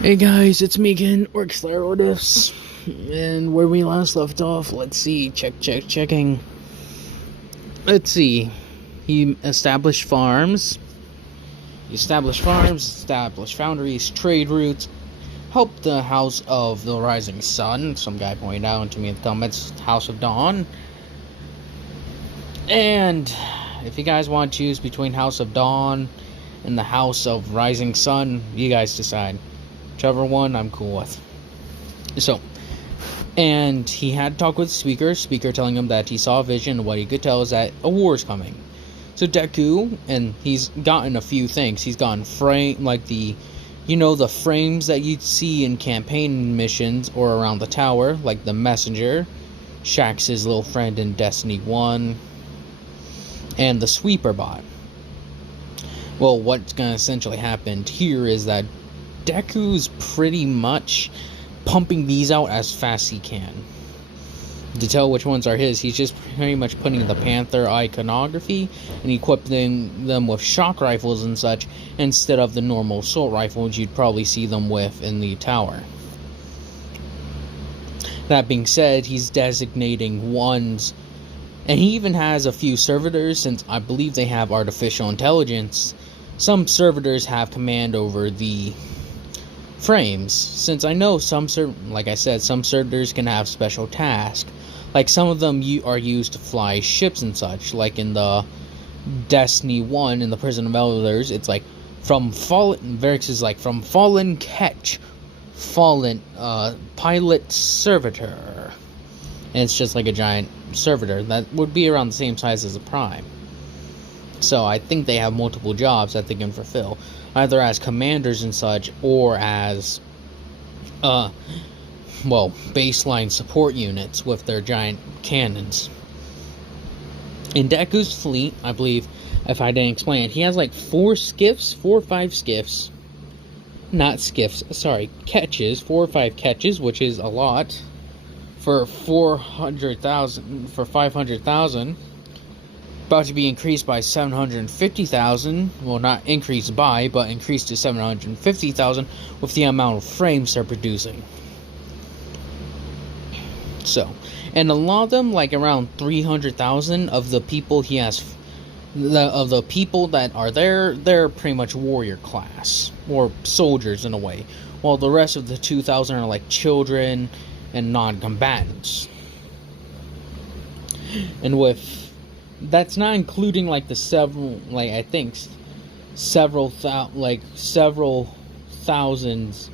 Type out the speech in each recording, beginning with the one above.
Hey guys, it's me again, Orcs and where we last left off, let's see, checking. Let's see, he established established foundries, trade routes, helped the House of the Rising Sun, some guy pointed out to me in the comments, House of Dawn, and if you guys want to choose between House of Dawn and the House of Rising Sun, you guys decide. Whichever one I'm cool with. So, and he had to talk with Speaker telling him that he saw a vision, and what he could tell is that a war is coming. So Deku, and he's gotten a few things. He's gotten the frames that you'd see in campaign missions or around the tower, like the Messenger, Shax's little friend in Destiny 1, and the Sweeper bot. Well, what's going to essentially happen here is that Deku's pretty much pumping these out as fast as he can. To tell which ones are his, he's just pretty much putting the Panther iconography and equipping them with shock rifles and such instead of the normal assault rifles you'd probably see them with in the tower. That being said, he's designating ones, and he even has a few servitors, since I believe they have artificial intelligence. Some servitors have command over the frames, since I know some servitors can have special tasks, like some of them are used to fly ships and such, like in the Destiny 1 in the Prison of Elders, it's like from fallen catch fallen pilot servitor, and it's just like a giant servitor that would be around the same size as a prime. So I think they have multiple jobs that they can fulfill, either as commanders and such, or as, baseline support units with their giant cannons. In Deku's fleet, I believe, if I didn't explain it, he has like 4 or 5 skiffs. Not skiffs, sorry, catches, 4 or 5 catches, which is a lot, for 500,000. About to be increased by 750,000. Well, not increased by, but increased to 750,000 with the amount of frames they're producing. So, and a lot of them, like around 300,000 of the people he has, of the people that are there, they're pretty much warrior class, or soldiers in a way, while the rest of the 2,000 are like children and non-combatants. And with that's not including like the several thousands,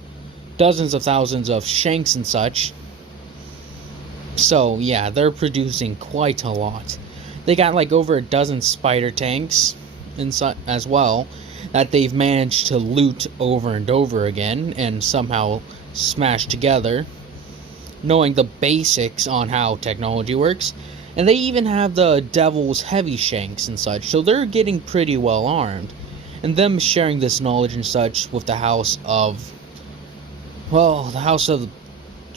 dozens of thousands of shanks and such. So yeah, they're producing quite a lot. They got like over a dozen spider tanks as well that they've managed to loot over and over again and somehow smash together, knowing the basics on how technology works. And they even have the Devil's heavy shanks and such, so they're getting pretty well armed. And them sharing this knowledge and such with the House of the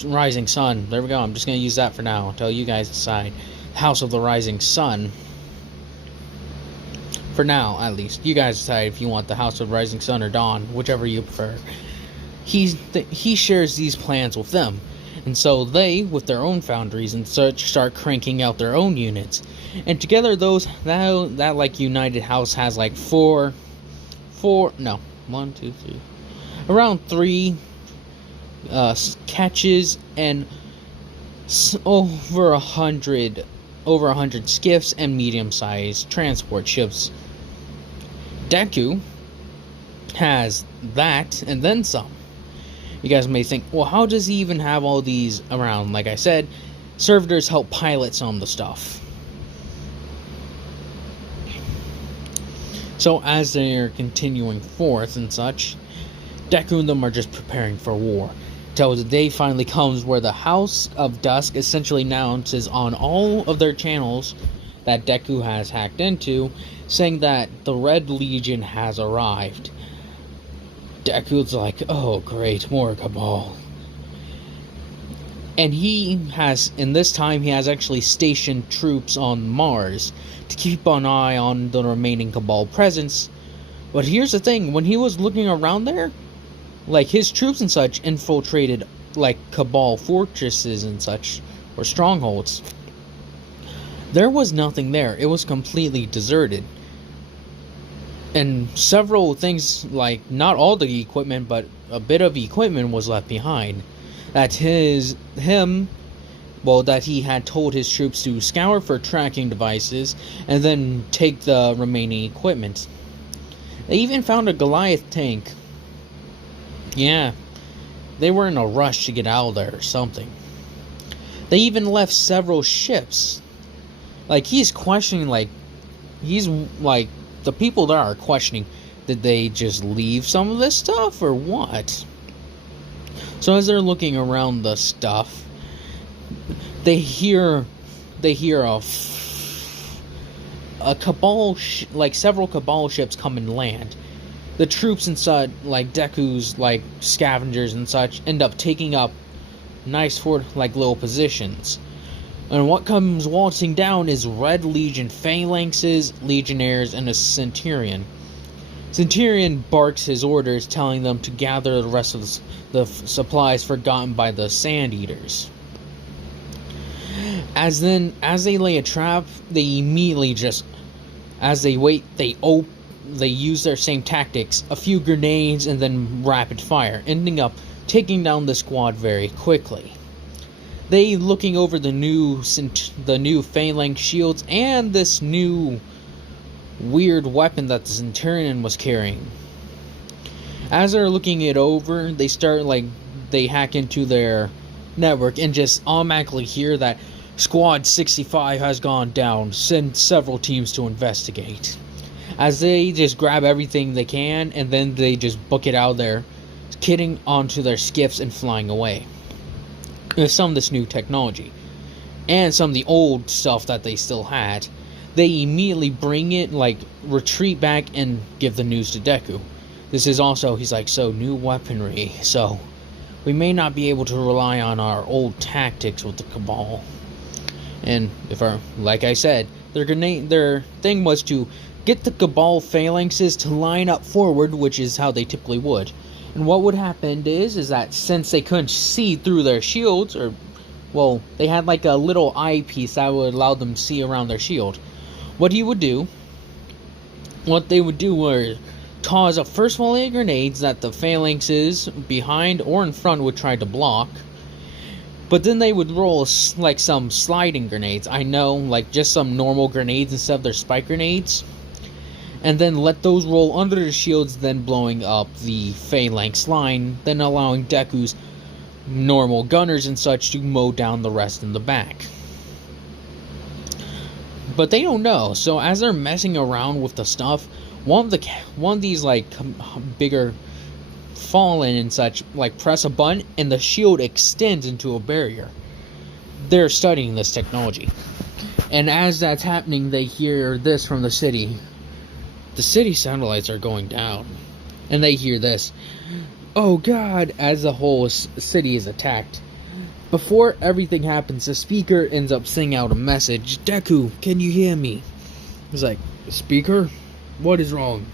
Rising Sun. There we go, I'm just going to use that for now, until you guys decide. The House of the Rising Sun. For now, at least. You guys decide if you want the House of Rising Sun or Dawn, whichever you prefer. He shares these plans with them. And so they, with their own foundries and such, start cranking out their own units. And together that like United House has like around 3 catches and over 100 skiffs and medium-sized transport ships. Deku has that and then some. You guys may think, well, how does he even have all these around? Like I said, servitors help pilot some of the stuff. So as they're continuing forth and such, Deku and them are just preparing for war. Till the day finally comes where the House of Dusk essentially announces on all of their channels that Deku has hacked into, saying that the Red Legion has arrived. Deku's like, oh great, more Cabal. And in this time, he has actually stationed troops on Mars to keep an eye on the remaining Cabal presence. But here's the thing, when he was looking around there, like his troops and such infiltrated like Cabal fortresses and such, or strongholds. There was nothing there. It was completely deserted. And several things, like not all the equipment, but a bit of equipment was left behind. That that he had told his troops to scour for tracking devices and then take the remaining equipment. They even found a Goliath tank. Yeah, they were in a rush to get out of there or something. They even left several ships. Like, he's questioning, the people there are questioning, did they just leave some of this stuff or what? So as they're looking around the stuff, they hear a Cabal, several Cabal ships come and land. The troops inside, like Deku's, like scavengers and such, end up taking up nice little positions. And what comes waltzing down is Red Legion phalanxes, legionnaires, and a Centurion. Centurion barks his orders, telling them to gather the rest of the supplies forgotten by the Sand Eaters. As they lay a trap, they immediately they use their same tactics, a few grenades and then rapid fire, ending up taking down the squad very quickly. They looking over the new phalanx shields and this new weird weapon that the Centurion was carrying. As they're looking it over, they hack into their network and just automatically hear that Squad 65 has gone down. Send several teams to investigate. As they just grab everything they can and then they just book it out of there, kitting onto their skiffs and flying away. With some of this new technology and some of the old stuff that they still had, they immediately bring it, retreat back and give the news to Deku. This is also, he's like, so new weaponry, so we may not be able to rely on our old tactics with the Cabal. And like I said, their thing was to get the Cabal phalanxes to line up forward, which is how they typically would. And what would happen is that since they couldn't see through their shields, they had like a little eyepiece that would allow them to see around their shield. What they would do was toss a first volley of grenades that the phalanxes behind or in front would try to block. But then they would roll some sliding grenades. I know, just some normal grenades instead of their spike grenades. And then let those roll under the shields, then blowing up the phalanx line, then allowing Deku's normal gunners and such to mow down the rest in the back. But they don't know, so as they're messing around with the stuff, one of these bigger fallen and such, press a button and the shield extends into a barrier. They're studying this technology. And as that's happening, they hear this from the city. The city satellites are going down. And they hear this. Oh God, as the whole city is attacked. Before everything happens, the speaker ends up singing out a message. Deku, can you hear me? He's like, speaker? What is wrong?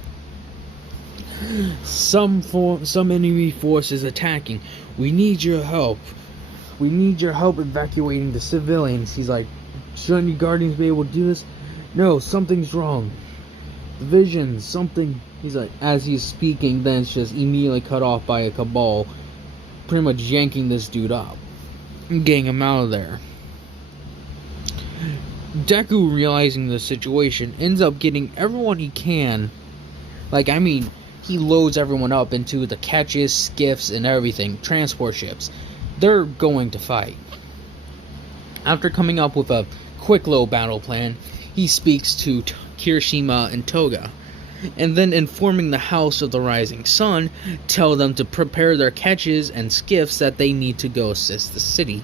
Some enemy force is attacking. We need your help. We need your help evacuating the civilians. He's like, shouldn't you Guardians be able to do this? No, something's wrong. Visions, something. He's like, as he's speaking, then it's just immediately cut off by a Cabal, pretty much yanking this dude up and getting him out of there. Deku, realizing the situation, ends up getting everyone he can. He loads everyone up into the catches, skiffs, and everything, transport ships. They're going to fight. After coming up with a quick little battle plan, he speaks to Kirishima and Toga, and then informing the House of the Rising Sun, tell them to prepare their catches and skiffs that they need to go assist the city.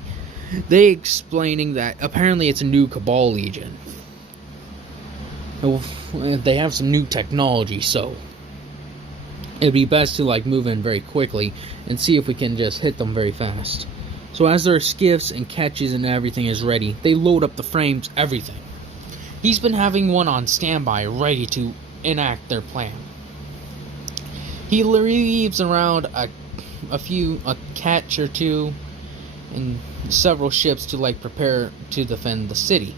They explaining that apparently it's a new Cabal Legion. They have some new technology, so it'd be best to move in very quickly and see if we can just hit them very fast. So as their skiffs and catches and everything is ready, they load up the frames, everything. He's been having one on standby, ready to enact their plan. He leaves around a catch or two, and several ships to like prepare to defend the city.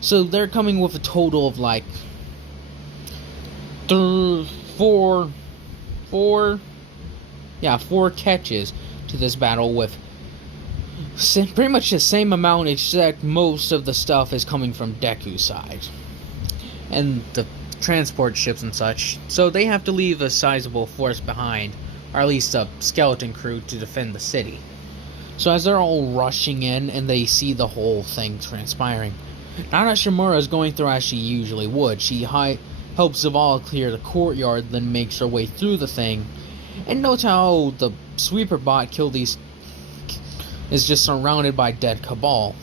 So they're coming with a total of like four catches to this battle, with pretty much the same amount, except most of the stuff is coming from Deku's side and the transport ships and such. So they have to leave a sizable force behind, or at least a skeleton crew, to defend the city. So as they're all rushing in and they see the whole thing transpiring, Nana Shimura is going through as she usually would. She helps Zavala clear the courtyard, then makes her way through the thing, and notes how the sweeper bot is just surrounded by dead Cabal.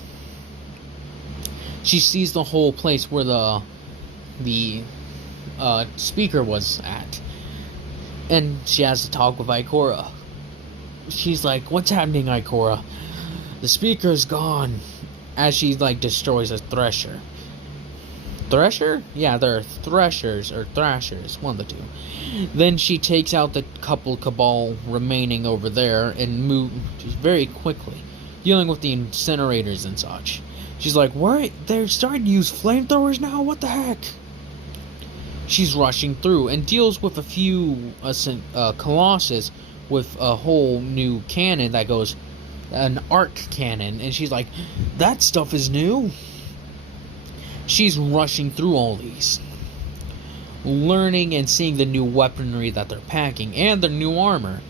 She sees the whole place where the speaker was at, and she has to talk with Ikora. She's like, "What's happening, Ikora?" "The speaker's gone," as she like destroys a thresher. Thresher? Yeah, they're threshers or thrashers, one of the two. Then she takes out the couple Cabal remaining over there and moves very quickly, dealing with the incinerators and such. She's like, "What? They're starting to use flamethrowers now? What the heck?" She's rushing through and deals with a few Colossus with a whole new cannon that goes, an arc cannon, and she's like, "That stuff is new." She's rushing through all these, learning and seeing the new weaponry that they're packing and their new armor.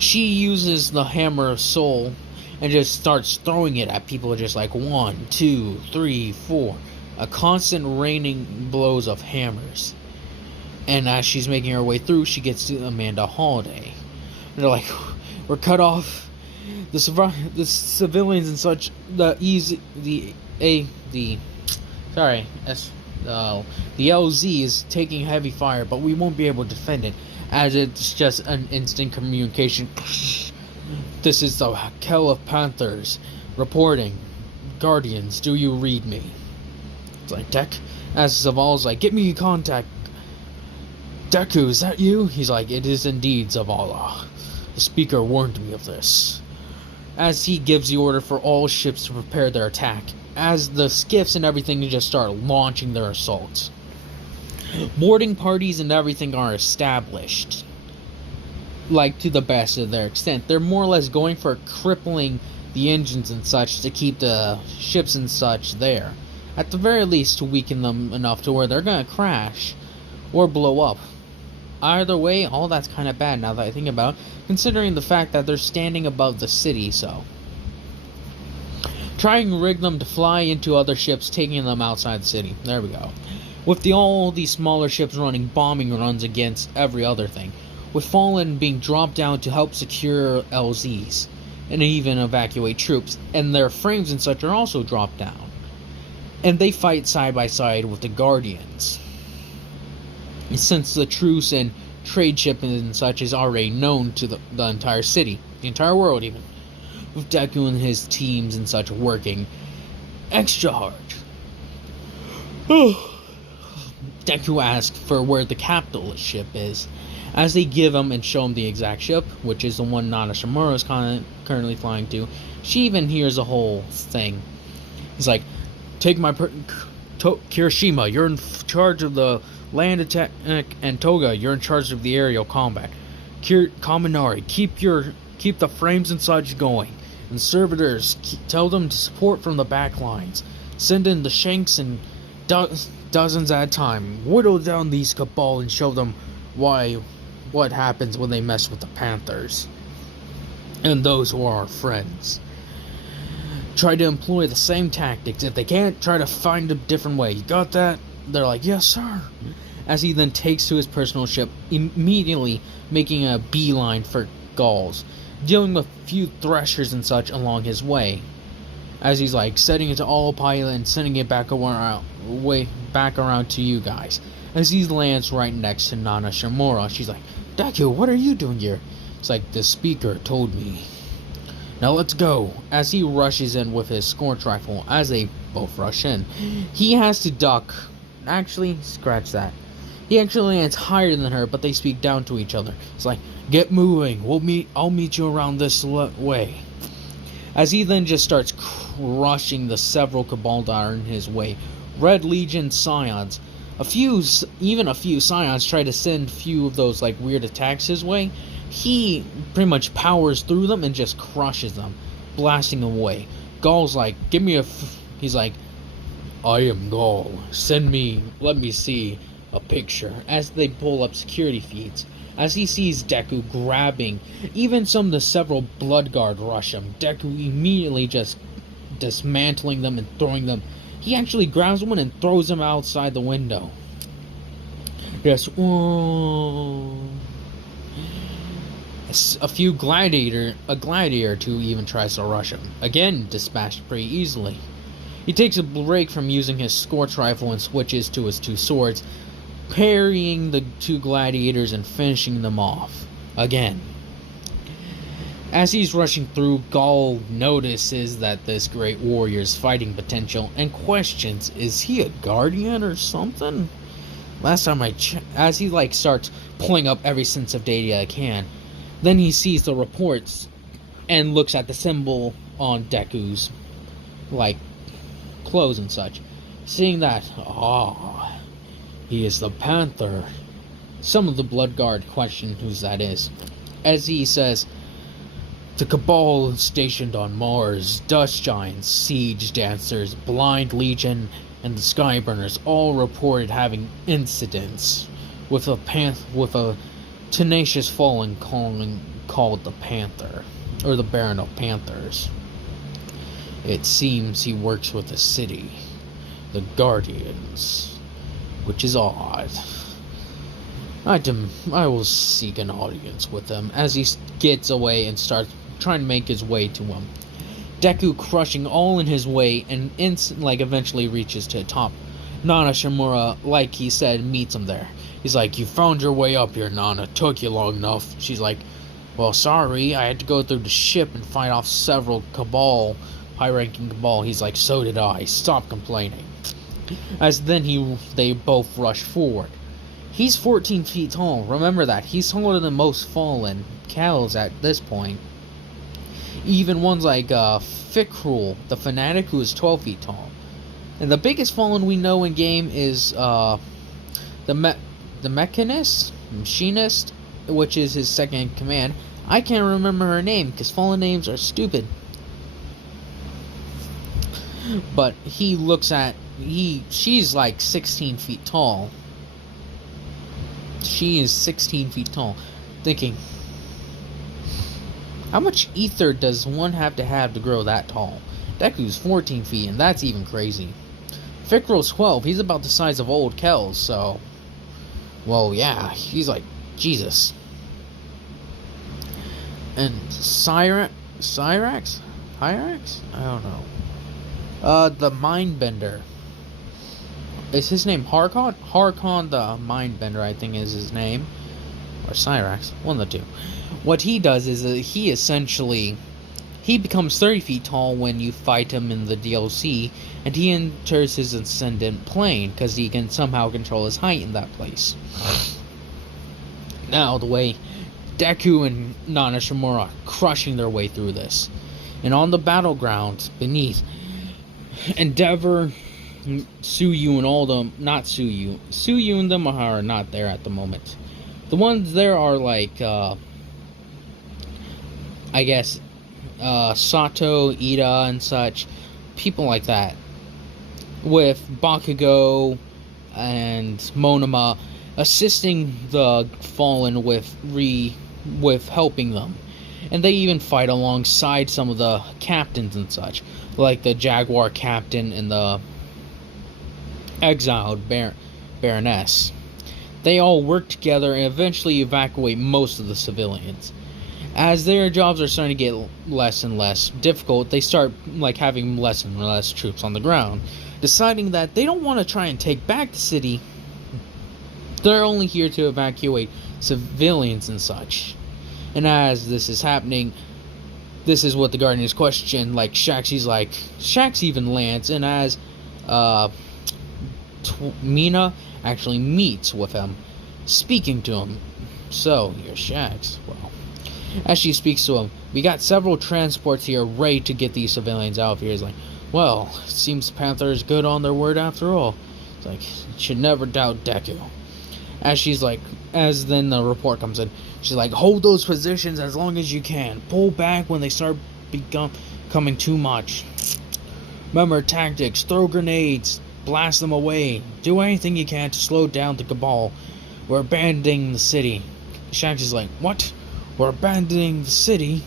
She uses the Hammer of Soul and just starts throwing it at people, just like 1, 2, 3, 4, a constant raining blows of hammers. And as she's making her way through, she gets to Amanda Holiday. And they're like, "We're cut off. The civilians and such, the LZ is taking heavy fire, but we won't be able to defend it, as it's just an instant communication. This is the Kell of Panthers reporting. Guardians, do you read me?" It's like, "Dek?" As Zavala's like, "Get me in contact." "Deku, is that you?" He's like, "It is indeed, Zavala. The speaker warned me of this." As he gives the order for all ships to prepare their attack, as the skiffs and everything just start launching their assaults. Boarding parties and everything are established, like to the best of their extent. They're more or less going for crippling the engines and such to keep the ships and such there. At the very least, to weaken them enough to where they're gonna crash or blow up. Either way, all that's kind of bad now that I think about it, considering the fact that they're standing above the city, so. Try and rig them to fly into other ships, taking them outside the city. There we go. With all these smaller ships running bombing runs against every other thing. With Fallen being dropped down to help secure LZs, and even evacuate troops, and their frames and such are also dropped down. And they fight side by side with the Guardians. Since the truce and trade ship and such is already known to the entire city, the entire world even, with Deku and his teams and such working extra hard. Deku asks for where the capital ship is, as they give him and show him the exact ship, which is the one Nana Shimura is currently flying to. She even hears the whole thing. He's like, "Take my Kirishima, you're in charge of the land attack, and Toga, you're in charge of the aerial combat. Kaminari, keep the frames and such going. And servitors, tell them to support from the back lines. Send in the shanks and dozens at a time. Whittle down these Cabal and show them what happens when they mess with the Panthers and those who are our friends. Try to employ the same tactics. If they can't, try to find a different way. You got that?" They're like, "Yes, sir." As he then takes to his personal ship, immediately making a beeline for Gauls, dealing with a few threshers and such along his way. As he's like setting it to autopilot and sending it back around to you guys. As he lands right next to Nana Shimura, she's like, "Deku, what are you doing here?" It's like, "The speaker told me. Now let's go." As he rushes in with his scorch rifle, as they both rush in, he has to duck. Actually, scratch that. He actually lands higher than her, but they speak down to each other. It's like, get moving, I'll meet you around this way. As he then just starts crushing the several Cabal that are in his way. Red Legion Scions. Even a few Scions try to send few of those like weird attacks his way. He pretty much powers through them and just crushes them, blasting them away. Gaul's like, he's like, I am Gaul. Let me see a picture. As they pull up security feeds. As he sees Deku grabbing even some of the several Blood Guard rush him, Deku immediately just dismantling them and throwing them. He actually grabs one and throws him outside the window. Yes, a gladiator or two even tries to rush him. Again, dispatched pretty easily. He takes a break from using his Scorch Rifle and switches to his two swords, parrying the two gladiators and finishing them off again. As he's rushing through, Gaul notices that this great warrior's fighting potential and questions, is he a guardian or something? Last time as he starts pulling up every sense of data I can, then he sees the reports and looks at the symbol on Deku's clothes and such, seeing that he is the Panther. Some of the Blood Guard question who that is, as he says, the Cabal stationed on Mars, Dust Giants, Siege Dancers, Blind Legion, and the Skyburners all reported having incidents with a tenacious fallen called the Panther, or the Baron of Panthers. It seems he works with the city, the Guardians, which is odd. I will seek an audience with him. As he gets away and starts trying to make his way to him, Deku crushing all in his way and eventually reaches to the top. Nana Shimura, like he said, meets him there. He's like, you found your way up here, Nana. Took you long enough. She's like, well, sorry, I had to go through the ship and fight off several Cabal, high-ranking Cabal. He's like, so did I. Stop complaining. As then they both rush forward. He's 14 feet tall. Remember that. He's taller than most fallen Cals at this point. Even ones like Fikrul, the Fanatic, who is 12 feet tall. And the biggest fallen we know in game is the Machinist, which is his second in command. I can't remember her name because fallen names are stupid. But she's like 16 feet tall. She is 16 feet tall. Thinking, how much ether does one have to grow that tall? Deku's 14 feet, and that's even crazy. Fikrul's 12. He's about the size of old Kells, so... well, yeah, he's like Jesus. And Cyrax? I don't know. The Mindbender. Is his name Harkon? Harkon the Mindbender, I think is his name. Or Cyrax, one of the two. What he does is he becomes 30 feet tall when you fight him in the DLC, and he enters his ascendant plane, because he can somehow control his height in that place. Now, the way Deku and Nana Shimura crushing their way through this. And on the battleground beneath, Endeavor, Suyu and all them, not Suyu. Suyu and them are not there at the moment. The ones there are like, I guess, Sato, Ida, and such. People like that. With Bakugo and Monoma assisting the Fallen with helping them. And they even fight alongside some of the captains and such. Like the Jaguar Captain and the exiled Baroness. They all work together and eventually evacuate most of the civilians. As their jobs are starting to get less and less difficult, they start having less and less troops on the ground, deciding that they don't want to try and take back the city. They're only here to evacuate civilians and such. And as this is happening, this is what the Guardians question. Shaxx even lands, and as Mina actually meets with him, speaking to him. So, you're Shax. Well, as she speaks to him, we got several transports here ready to get these civilians out of here. He's like, well, it seems Panther is good on their word after all. It's like, should never doubt Deku. As then the report comes in, she's like, hold those positions as long as you can. Pull back when they start becoming too much. Remember tactics, throw grenades, blast them away. Do anything you can to slow down the Cabal. We're abandoning the city. Shax is like, what? We're abandoning the city?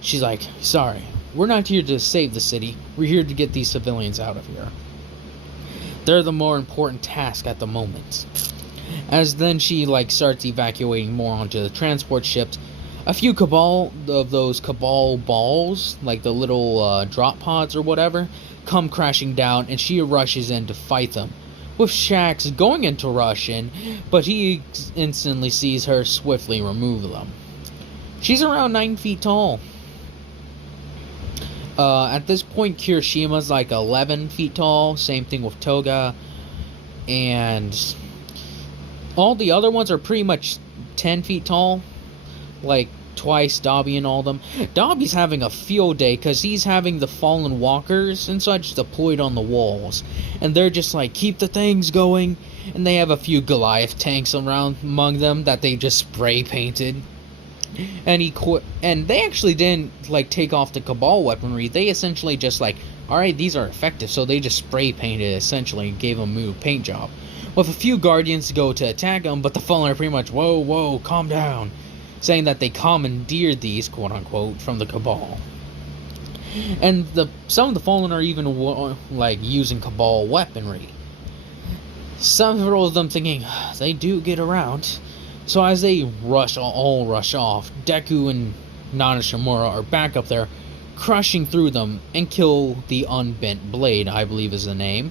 She's like, sorry, we're not here to save the city. We're here to get these civilians out of here. They're the more important task at the moment. As then she starts evacuating more onto the transport ships, a few of those Cabal balls, like the little drop pods or whatever, come crashing down, and she rushes in to fight them, with Shax going in to rush in, but he instantly sees her swiftly remove them. She's around 9 feet tall. At this point, Kirishima's 11 feet tall, same thing with Toga, and all the other ones are pretty much 10 feet tall, like Twice, Dobby, and all of them. Dobby's having a field day because he's having the fallen walkers and such deployed on the walls, and they're just keep the things going, and they have a few Goliath tanks around among them that they just spray painted. And they actually didn't take off the Cabal weaponry. They essentially just alright, these are effective, so they just spray painted, essentially gave them a paint job, with a few Guardians to go to attack them, but the Fallen are pretty much, whoa, calm down, saying that they commandeered these, quote-unquote, from the Cabal. And some of the Fallen are even, using Cabal weaponry. Several of them thinking, they do get around. So as they rush off, Deku and Nana Shimura are back up there, crushing through them, and kill the Unbent Blade, I believe is the name.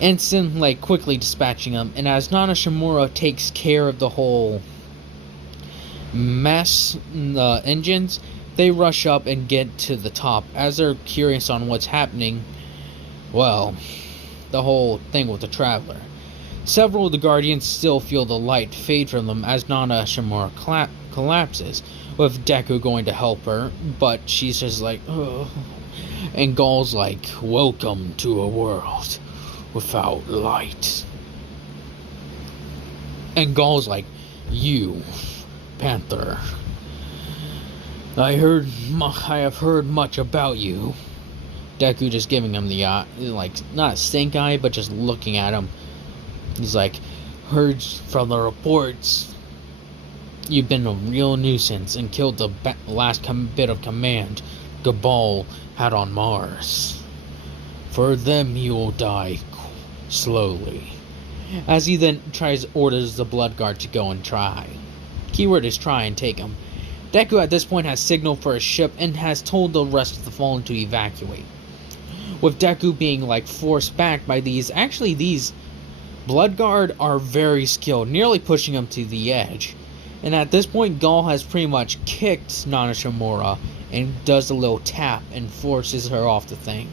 Instant, quickly dispatching them, and as Nana Shimura takes care of the whole mess in the engines, they rush up and get to the top. As they're curious on what's happening, well, the whole thing with the Traveler. Several of the Guardians still feel the light fade from them as Nana Shimura collapses, with Deku going to help her, but she's just ugh. And Gaul's welcome to a world without light. And Gaul's you, Panther, I have heard much about you. Deku just giving him the not a stink eye, but just looking at him. He's heard from the reports you've been a real nuisance and killed the last bit of command Cabal had on Mars. For them you will die slowly. As he then orders the Blood Guard to go and try. Keyword is try and take him. Deku at this point has signaled for a ship and has told the rest of the Fallen to evacuate. With Deku being forced back by these Blood Guard are very skilled, nearly pushing him to the edge. And at this point, Gaul has pretty much kicked Nana Shimura and does a little tap and forces her off the thing.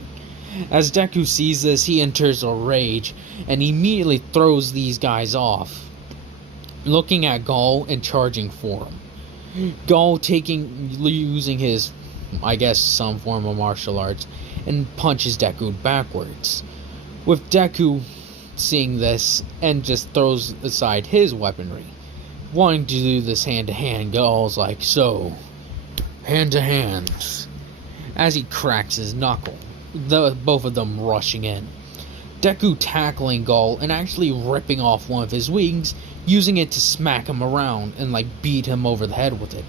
As Deku sees this, he enters a rage and immediately throws these guys off, looking at Gaul and charging for him. Gaul using his, some form of martial arts, and punches Deku backwards. With Deku seeing this and just throws aside his weaponry, wanting to do this hand to hand. Gaul's so hand to hand, as he cracks his knuckle, both of them rushing in. Deku tackling Gaul and actually ripping off one of his wings, using it to smack him around and beat him over the head with it.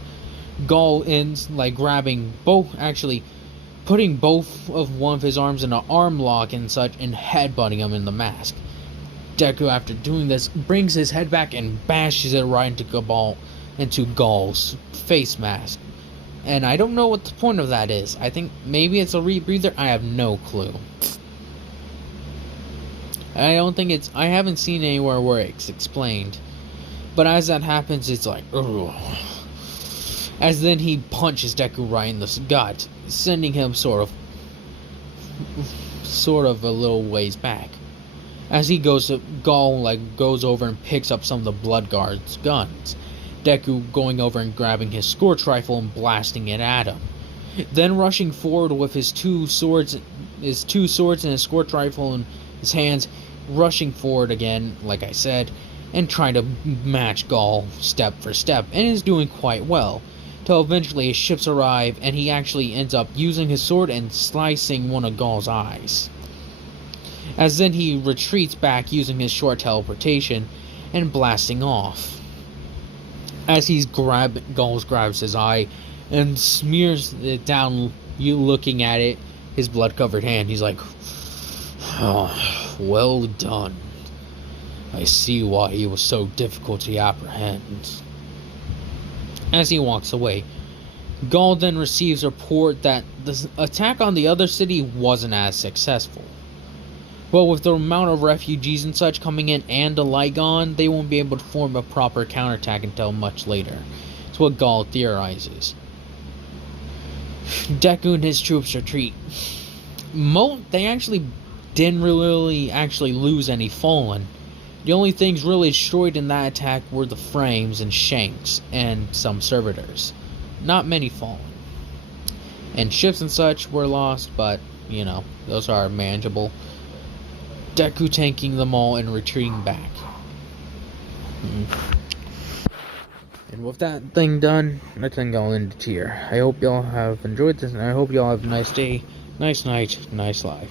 Gaul ends grabbing putting both of one of his arms in an arm lock and such, and headbutting him in the mask. Deku, after doing this, brings his head back and bashes it right into Gaul's face mask. And I don't know what the point of that is. I think maybe it's a rebreather. I have no clue. I haven't seen anywhere where it's explained. But as that happens, it's ugh. As then he punches Deku right in the gut, sending him sort of a little ways back. As he goes to Gaul goes over and picks up some of the Blood Guard's guns. Deku going over and grabbing his scorch rifle and blasting it at him. Then rushing forward with his two swords and his scorch rifle in his hands, rushing forward again, like I said, and trying to match Gaul step for step, and is doing quite well. Till eventually his ships arrive, and he actually ends up using his sword and slicing one of Gaul's eyes. As then he retreats back using his short teleportation and blasting off. As Gaul grabs his eye and smears it down, you looking at it, his blood-covered hand, he's like, "Oh, well done. I see why he was so difficult to apprehend." As he walks away, Gaul then receives a report that the attack on the other city wasn't as successful. But with the amount of refugees and such coming in and the light gone, they won't be able to form a proper counterattack until much later. That's what Gaul theorizes. Deku and his troops retreat. They actually didn't really lose any fallen. The only things really destroyed in that attack were the frames and shanks and some servitors. Not many fallen. And ships and such were lost, but, those are manageable. Deku tanking them all and retreating back. And with that thing done, I think I'll end it here. I hope y'all have enjoyed this, and I hope y'all have a nice day, nice night, nice life.